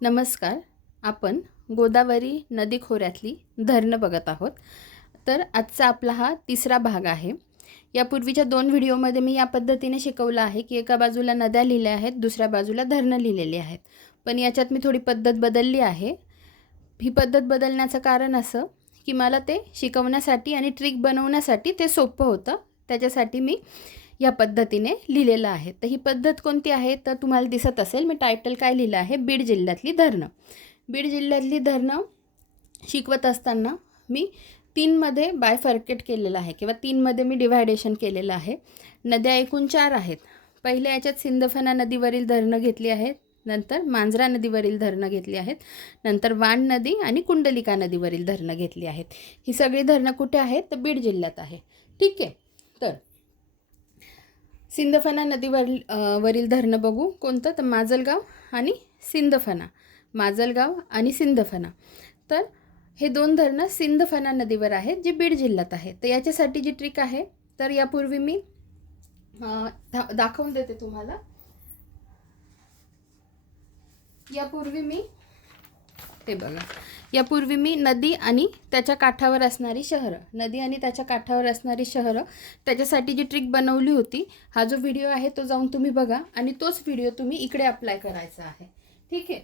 नमस्कार. आपण गोदावरी नदी खोऱ्यातली धरणं बघत आहोत. तर आजचा आपला हा तिसरा भाग आहे. यापूर्वीच्या दोन व्हिडिओमध्ये मी या पद्धतीने शिकवलं आहे की एका बाजूला नद्या लिहिल्या आहेत दुसऱ्या बाजूला धरणं लिहिलेली आहेत. पण याच्यात मी थोडी पद्धत बदलली आहे. ही पद्धत बदलण्याचं कारण असं की मला ते शिकवण्यासाठी आणि ट्रिक बनवण्यासाठी ते सोपं होतं. त्याच्यासाठी मी या पद्धतीने लिहिलेलं आहे. तर ही पद्धत कोणती आहे? तर तुम्हाला दिसत असेल मी टायटल काय लिहिलं आहे? बीड जिल्ह्यातली धरणं. बीड जिल्ह्यातली धरणं शिकवत असताना मी तीनमध्ये बायफर्केट केलेलं आहे किंवा तीनमध्ये मी डिव्हायडेशन केलेलं आहे. नद्या एकूण चार आहेत. पहिल्या याच्यात सिंदफना नदीवरील धरणं घेतली आहेत. नंतर मांजरा नदीवरील धरणं घेतली आहेत. नंतर वाण नदी आणि कुंडलिका नदीवरील धरणं घेतली आहेत. ही सगळी धरणं कुठे आहेत? तर बीड जिल्ह्यात आहे. ठीक आहे. तर सिंदफणा नदीवरील वरील धरणं बघू. कोणतं? तर माजलगाव आणि सिंदफणा. माजलगाव आणि सिंदफणा. तर हे दोन धरणं सिंदफणा नदीवर आहेत जी बीड जिल्ह्यात आहे तर याच्यासाठी जी ट्रिक आहे तर यापूर्वी मी दा दाखवून देते तुम्हाला. यापूर्वी मी ते बघा. यापूर्वी मी नदी आणि त्याच्या काठावर असणारी शहरं नदी आणि त्याच्या काठावर असणारी शहरं त्याच्यासाठी जी ट्रिक बनवली होती हा जो व्हिडिओ आहे तो जाऊन तुम्ही बघा आणि तोच व्हिडिओ तुम्ही इकडे अप्लाय करायचा आहे. ठीक आहे?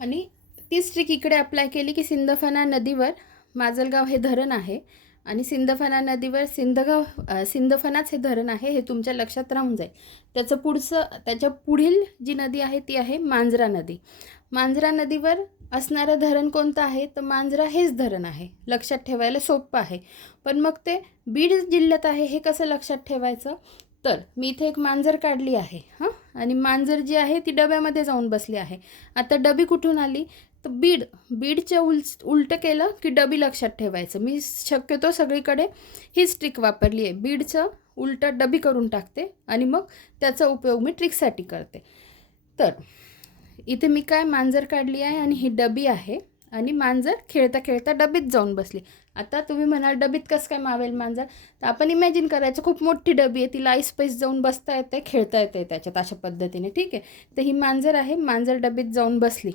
आणि तीच ट्रिक इकडे अप्लाय केली की सिंदफना नदीवर माजलगाव हे धरण आहे आणि सिंदफना नदीवर सिंधगाव सिंदफनाच हे धरण आहे हे तुमच्या लक्षात राहून जाईल. त्याचं पुढचं त्याच्या पुढील जी नदी आहे ती आहे मांजरा नदी. मांजरा नदीवर असणारं धरण कोणतं आहे? तर मांजरा हेच धरण आहे. लक्षात ठेवायला सोपं आहे. पण मग ते बीड जिल्ह्यात आहे हे कसं लक्षात ठेवायचं? तर मी इथे एक मांजर काढली आहे हां? आणि मांजर जी आहे ती डब्यामध्ये जाऊन बसली आहे. आता डबी कुठून आली? तर बीड बीडच्या उल उलटं केलं की डबी लक्षात ठेवायचं. मी शक्यतो सगळीकडे हीच ट्रिक वापरली आहे. बीडचं उलटं डबी करून टाकते आणि मग त्याचा उपयोग मी ट्रिकसाठी करते. तर इथे मी काय मांजर काढली आहे आणि ही डबी आहे. आणि मांजर खेळता खेळता डबीत जाऊन बसली. आता तुम्ही म्हणाल डबीत कसं काय मावेल मांजर? तर आपण इमॅजिन करायचं खूप मोठी डबी आहे तिला आईस पैस जाऊन बसता येते खेळता येते त्याच्यात अशा पद्धतीने ठीक आहे? तर ही मांजर आहे मांजर डबीत जाऊन बसली.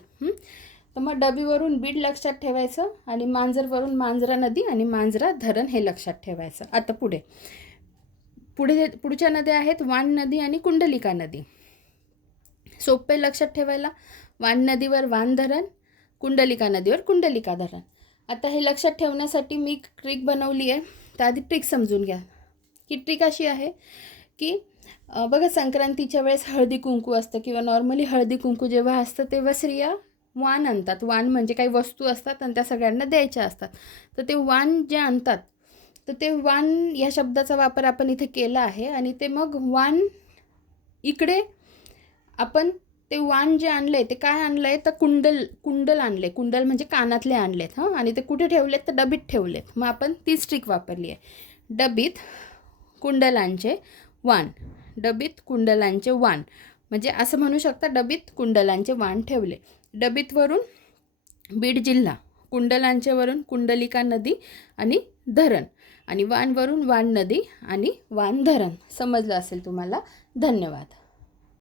तर मग डबीवरून बीड लक्षात ठेवायचं आणि मांजरवरून मांजरा नदी आणि मांजरा धरण हे लक्षात ठेवायचं. आता पुढे. पुढे पुढच्या नद्या आहेत वाण नदी आणि कुंडलिका नदी. सोपे लक्षात ठेवायला. वाण नदीवर वाण धरण कुंडलिका नदीवर कुंडलिका धरण. आता हे लक्षात ठेवण्यासाठी मी ट्रिक बनवली आहे. तर आधी ट्रिक समजून घ्या. की ट्रिक अशी आहे की बघा संक्रांतीच्या वेळेस हळदी कुंकू असतं किंवा नॉर्मली हळदी कुंकू जेव्हा असतं तेव्हा स्त्रिया वाण आणतात. वाण म्हणजे काही वस्तू असतात आणि त्या सगळ्यांना द्यायच्या असतात. तर ते वाण जे आणतात तर ते वाण या शब्दाचा वापर आपण इथे केला आहे आणि ते मग वाण इकडे आपण ते वाण जे आणलं आहे ते काय आणलं आहे तर कुंडल कुंडल आणले कुंडल म्हणजे कानातले आणलेत हां? आणि ते कुठे ठेवलेत? तर डबीत ठेवलेत. मग आपण तीच ट्रिक वापरली आहे. डबीत कुंडलांचे वाण. डबीत कुंडलांचे वाण. म्हणजे असं म्हणू शकता डबीत कुंडलांचे वाण ठेवले. डबीतवरून बीड जिल्हा कुंडलांचेवरून कुंडलिका नदी आणि धरण. आणि वाणवरून वाण नदी आणि वाण धरण. समजलं असेल तुम्हाला? धन्यवाद.